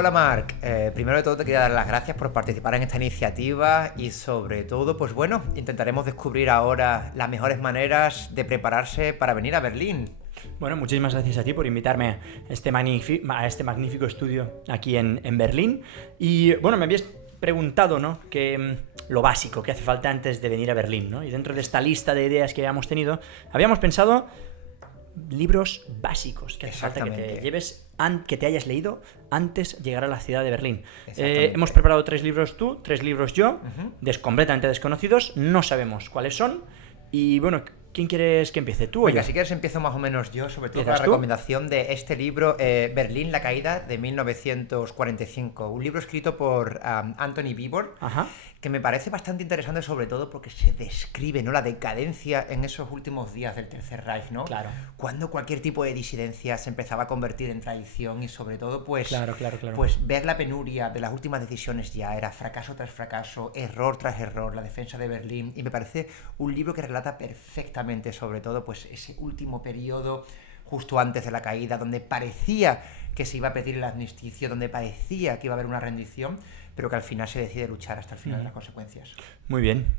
Hola Marc, primero de todo te quería dar las gracias por participar en esta iniciativa y sobre todo, pues bueno, intentaremos descubrir ahora las mejores maneras de prepararse para venir a Berlín. Bueno, muchísimas gracias a ti por invitarme a este magnífico estudio aquí en Berlín. Y bueno, me habías preguntado, ¿no? Lo básico que hace falta antes de venir a Berlín, ¿no? Y dentro de esta lista de ideas que habíamos tenido, habíamos pensado libros básicos que hace falta que te lleves, que te hayas leído antes de llegar a la ciudad de Berlín. Hemos preparado 3 libros tú, 3 libros yo, completamente desconocidos, no sabemos cuáles son. Y bueno, ¿quién quieres que empiece? ¿Tú o yo? Si quieres empiezo más o menos yo, sobre todo con la recomendación de este libro, Berlín, la caída, de 1945. Un libro escrito por Anthony Beevor, que me parece bastante interesante, sobre todo porque se describe, ¿no?, la decadencia en esos últimos días del Tercer Reich, ¿no? Claro. Cuando cualquier tipo de disidencia se empezaba a convertir en tradición y sobre todo, pues, claro. pues ver la penuria de las últimas decisiones ya era fracaso tras fracaso, error tras error, la defensa de Berlín, y me parece un libro que relata perfectamente, sobre todo, pues ese último periodo justo antes de la caída, donde parecía que se iba a pedir el armisticio, donde parecía que iba a haber una rendición, pero que al final se decide luchar hasta el final de las consecuencias. Muy bien.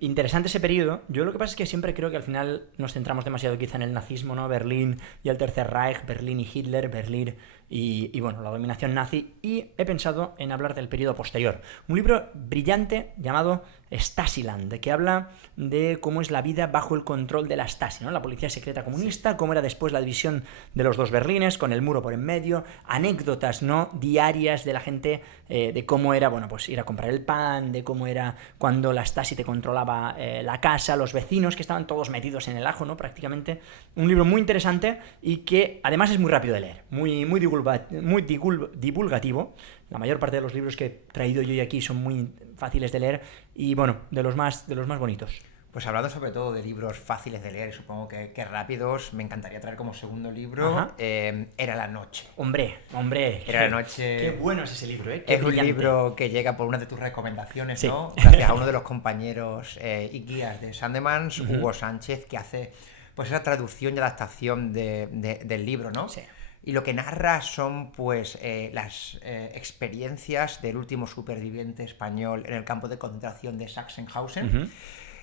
Interesante ese periodo. Yo lo que pasa es que siempre creo que al final nos centramos demasiado quizá en el nazismo, ¿no? Berlín y el Tercer Reich, Berlín y Hitler, Berlín y bueno, la dominación nazi, y he pensado en hablar del periodo posterior. Un libro brillante llamado Stasiland, que habla de cómo es la vida bajo el control de la Stasi, ¿no? La policía secreta comunista, cómo era después la división de los dos Berlines, con el muro por en medio, anécdotas, ¿no?, diarias de la gente, de cómo era, bueno, pues ir a comprar el pan, de cómo era cuando la Stasi te controlaba la casa, los vecinos, que estaban todos metidos en el ajo, ¿no?, prácticamente. Un libro muy interesante y que además es muy rápido de leer, muy divulgativo. La mayor parte de los libros que he traído yo aquí son muy fáciles de leer y, bueno, de los más bonitos. Pues hablando sobre todo de libros fáciles de leer y supongo que rápidos, me encantaría traer como segundo libro Era la noche. Hombre, Era la noche. Qué bueno es ese libro, ¿eh? Qué brillante. Un libro que llega por una de tus recomendaciones, sí, ¿no? Gracias a uno de los compañeros y guías de Sandemans, Hugo Sánchez, que hace pues esa traducción y adaptación del libro, ¿no? Sí. Y lo que narra son pues las experiencias del último superviviente español en el campo de concentración de Sachsenhausen.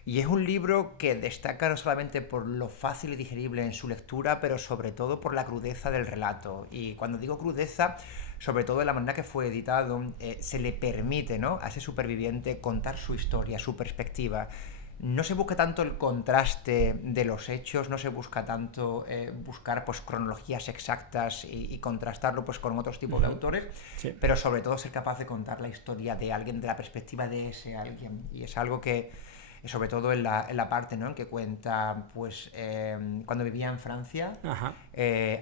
Y es un libro que destaca no solamente por lo fácil y digerible en su lectura, pero sobre todo por la crudeza del relato. Y cuando digo crudeza, sobre todo de la manera que fue editado, se le permite, ¿no?, a ese superviviente contar su historia, su perspectiva. No se busca tanto el contraste de los hechos, no se busca tanto buscar pues cronologías exactas y contrastarlo pues con otros tipos de autores, sí, pero sobre todo ser capaz de contar la historia de alguien, de la perspectiva de ese alguien. Y es algo que, sobre todo en la parte, ¿no?, en que cuenta pues cuando vivía en Francia,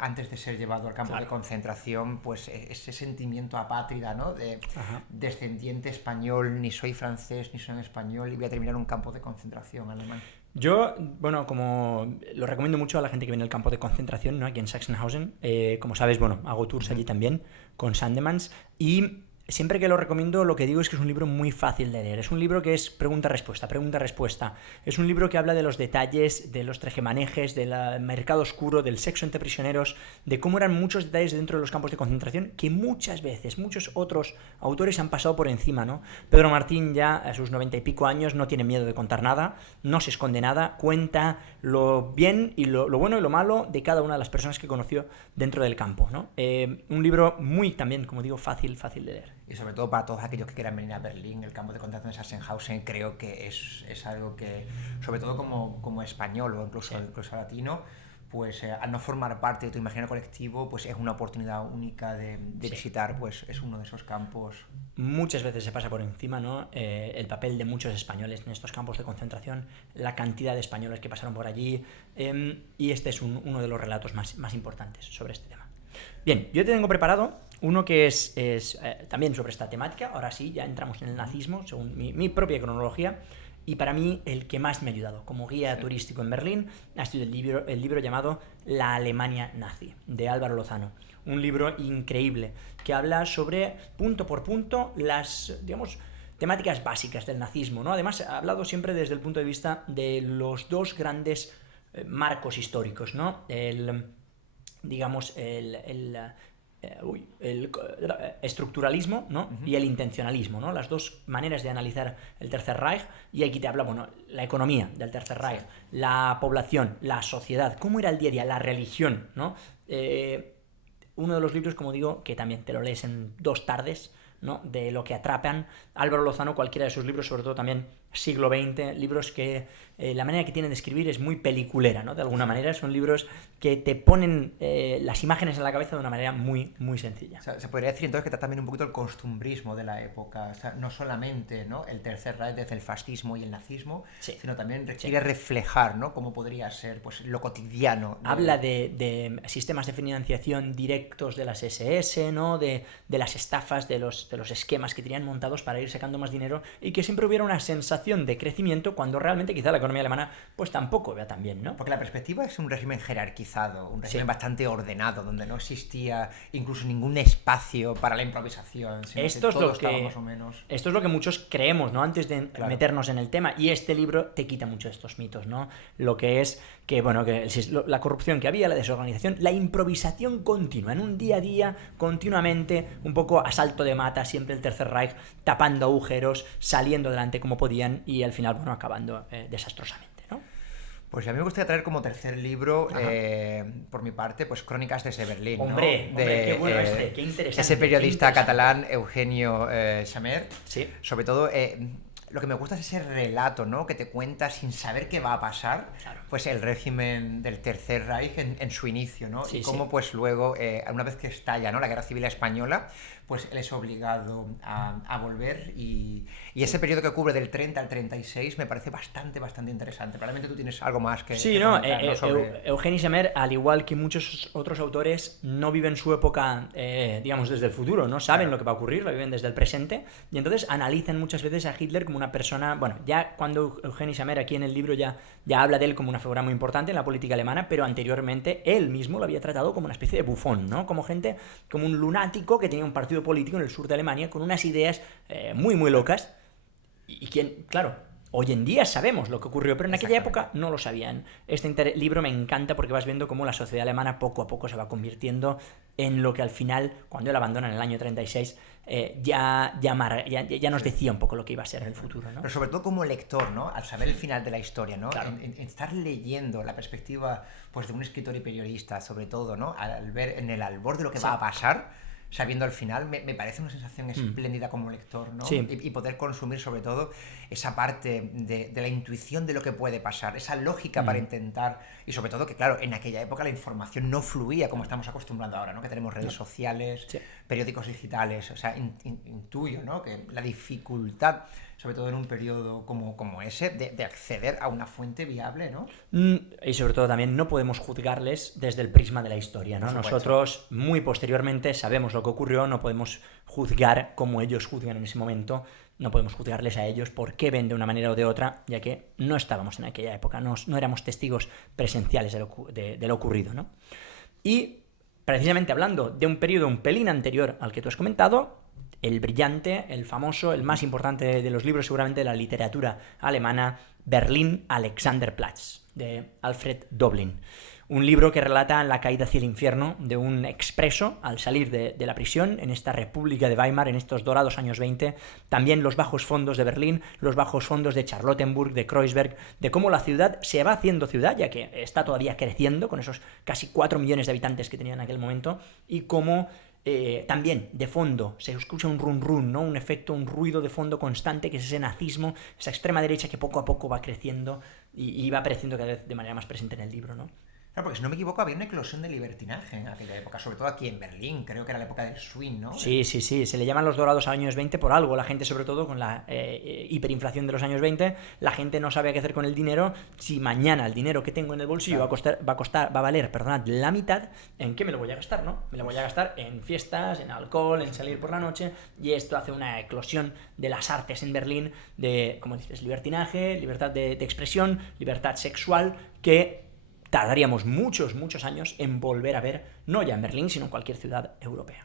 antes de ser llevado al campo de concentración, pues ese sentimiento apátrida, ¿no?, de descendiente español, ni soy francés ni soy español y voy a terminar en un campo de concentración alemán. Yo, bueno, como lo recomiendo mucho a la gente que viene al campo de concentración, ¿no?, aquí en Sachsenhausen, como sabes, bueno, hago tours allí también con Sandemans, y siempre que lo recomiendo, lo que digo es que es un libro muy fácil de leer. Es un libro que es pregunta-respuesta, pregunta-respuesta. Es un libro que habla de los detalles, de los tejemanejes, del mercado oscuro, del sexo entre prisioneros, de cómo eran muchos detalles dentro de los campos de concentración que muchas veces, muchos otros autores han pasado por encima, ¿no? Pedro Martín, ya a sus 90 y pico años, no tiene miedo de contar nada, no se esconde nada, cuenta lo bien y lo bueno y lo malo de cada una de las personas que conoció dentro del campo, ¿no? Un libro muy, también, como digo, fácil de leer. Y sobre todo para todos aquellos que quieran venir a Berlín, el campo de concentración de Sachsenhausen, creo que es algo que, sobre todo como español o incluso latino, pues al no formar parte de tu imaginario colectivo, pues es una oportunidad única de visitar, pues es uno de esos campos. Muchas veces se pasa por encima, ¿no?, el papel de muchos españoles en estos campos de concentración, la cantidad de españoles que pasaron por allí, y este es uno de los relatos más importantes sobre este tema. Bien, yo te tengo preparado uno que es también sobre esta temática. Ahora sí, ya entramos en el nazismo, según mi propia cronología, y para mí el que más me ha ayudado como guía turístico en Berlín ha sido el libro llamado La Alemania nazi, de Álvaro Lozano. Un libro increíble que habla sobre, punto por punto, las, digamos, temáticas básicas del nazismo, ¿no? Además, ha hablado siempre desde el punto de vista de los dos grandes marcos históricos, ¿no? estructuralismo, ¿no? Y el intencionalismo, ¿no? Las dos maneras de analizar el Tercer Reich, y aquí te habla, bueno, la economía del Tercer Reich, la población, la sociedad, cómo era el día a día, la religión, ¿no? Uno de los libros, como digo, que también te lo lees en 2 tardes, ¿no? De lo que atrapan Álvaro Lozano, cualquiera de sus libros, sobre todo también siglo XX, libros que la manera que tienen de escribir es muy peliculera, ¿no? De alguna manera son libros que te ponen las imágenes en la cabeza de una manera muy, muy sencilla. O sea, se podría decir entonces que trata también un poquito el costumbrismo de la época, o sea, no solamente, ¿no?, el Tercer Reich desde el fascismo y el nazismo, sino también quiere reflejar, ¿no?, cómo podría ser, pues, lo cotidiano. Habla de sistemas de financiación directos de las SS, ¿no?, de las estafas, de los esquemas que tenían montados para ir sacando más dinero, y que siempre hubiera una sensación de crecimiento cuando realmente quizá la economía alemana pues tampoco vea tan bien, ¿no? Porque la perspectiva es un régimen jerarquizado, un régimen bastante ordenado, donde no existía incluso ningún espacio para la improvisación, sino esto que todo estaba más o menos... Esto es lo que muchos creemos, ¿no?, antes de meternos en el tema, y este libro te quita mucho de estos mitos, ¿no? Lo que es que, bueno, que la corrupción que había, la desorganización, la improvisación continua, en un día a día, continuamente, un poco a salto de mata, siempre el Tercer Reich tapando agujeros, saliendo adelante como podían, y al final, bueno, acabando desastrosamente, ¿no? Pues a mí me gustaría traer como tercer libro, por mi parte, pues Crónicas desde Berlín, Hombre, ¿no? qué bueno qué interesante. Ese periodista catalán, Eugenio Chamer. Sí. Sobre todo, lo que me gusta es ese relato, ¿no?, que te cuenta sin saber qué va a pasar, pues el régimen del Tercer Reich en su inicio, ¿no? Y cómo pues luego, una vez que estalla, ¿no?, la Guerra Civil Española, pues él es obligado a volver, y ese periodo que cubre del 30 al 36 me parece bastante interesante. Probablemente tú tienes algo más que comentar, ¿no?, sobre... Eugenio Chamer, al igual que muchos otros autores, no viven su época, digamos, desde el futuro, no saben lo que va a ocurrir, lo viven desde el presente, y entonces analizan muchas veces a Hitler como una persona, bueno, ya cuando Eugenio Chamer aquí en el libro ya habla de él como una figura muy importante en la política alemana, pero anteriormente él mismo lo había tratado como una especie de bufón, ¿no? Como un lunático que tenía un partido político en el sur de Alemania con unas ideas muy, muy locas, y quien, claro, hoy en día sabemos lo que ocurrió, pero en aquella época no lo sabían. Este libro me encanta porque vas viendo cómo la sociedad alemana poco a poco se va convirtiendo en lo que al final, cuando él abandona en el año 36, ya nos decía un poco lo que iba a ser el futuro, ¿no? Pero sobre todo como lector, ¿no?, al saber el final de la historia, ¿no?, en estar leyendo la perspectiva, pues, de un escritor y periodista, sobre todo, ¿no?, al ver en el albor de lo que va a pasar, sabiendo al final, me parece una sensación espléndida como lector, ¿no? Y poder consumir sobre todo esa parte de la intuición de lo que puede pasar, esa lógica para intentar, y sobre todo que, claro, en aquella época la información no fluía como estamos acostumbrando ahora, ¿no?, que tenemos redes sociales, periódicos digitales, o sea, intuyo, ¿no?, que la dificultad, sobre todo en un periodo como ese, de acceder a una fuente viable, ¿no? Y sobre todo también no podemos juzgarles desde el prisma de la historia, ¿no? Nosotros muy posteriormente sabemos lo que ocurrió, no podemos juzgar como ellos juzgan en ese momento, no podemos juzgarles a ellos por qué ven de una manera o de otra, ya que no estábamos en aquella época, no éramos testigos presenciales de lo ocurrido, ¿no? Y precisamente hablando de un periodo un pelín anterior al que tú has comentado, el brillante, el famoso, el más importante de los libros seguramente de la literatura alemana, Berlín Alexanderplatz, de Alfred Doblin. Un libro que relata la caída hacia el infierno de un expreso al salir de la prisión en esta República de Weimar, en estos dorados años 20, también los bajos fondos de Berlín, los bajos fondos de Charlottenburg, de Kreuzberg, de cómo la ciudad se va haciendo ciudad, ya que está todavía creciendo con esos casi 4 millones de habitantes que tenía en aquel momento, y cómo también de fondo se escucha un run run, ¿no? Un efecto, un ruido de fondo constante, que es ese nazismo, esa extrema derecha que poco a poco va creciendo y va apareciendo cada vez de manera más presente en el libro, ¿no? Claro, porque si no me equivoco había una eclosión de libertinaje en aquella época, sobre todo aquí en Berlín, creo que era la época del swing, ¿no? Sí, se le llaman los dorados años 20 por algo, la gente, sobre todo con la hiperinflación de los años 20, la gente no sabe qué hacer con el dinero. Si mañana el dinero que tengo en el bolsillo va a valer, perdonad, la mitad, ¿en qué me lo voy a gastar, no? Me lo voy a gastar en fiestas, en alcohol, en salir por la noche, y esto hace una eclosión de las artes en Berlín, de, como dices, libertinaje, libertad de expresión, libertad sexual, que tardaríamos muchos años en volver a ver, no ya en Berlín, sino en cualquier ciudad europea.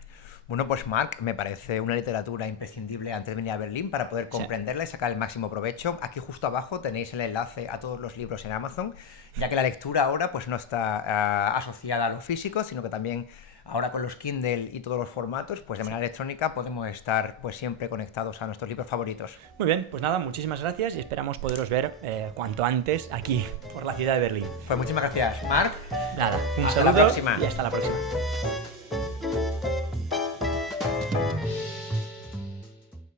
Bueno, pues Marc, me parece una literatura imprescindible antes de venir a Berlín para poder comprenderla y sacar el máximo provecho. Aquí justo abajo tenéis el enlace a todos los libros en Amazon, ya que la lectura ahora pues no está asociada a lo físico, sino que también ahora con los Kindle y todos los formatos, pues de manera electrónica podemos estar pues siempre conectados a nuestros libros favoritos. Muy bien, pues nada, muchísimas gracias y esperamos poderos ver cuanto antes aquí por la ciudad de Berlín. Pues muchísimas gracias, Marc. Nada, un Hasta saludo la próxima. y hasta la próxima.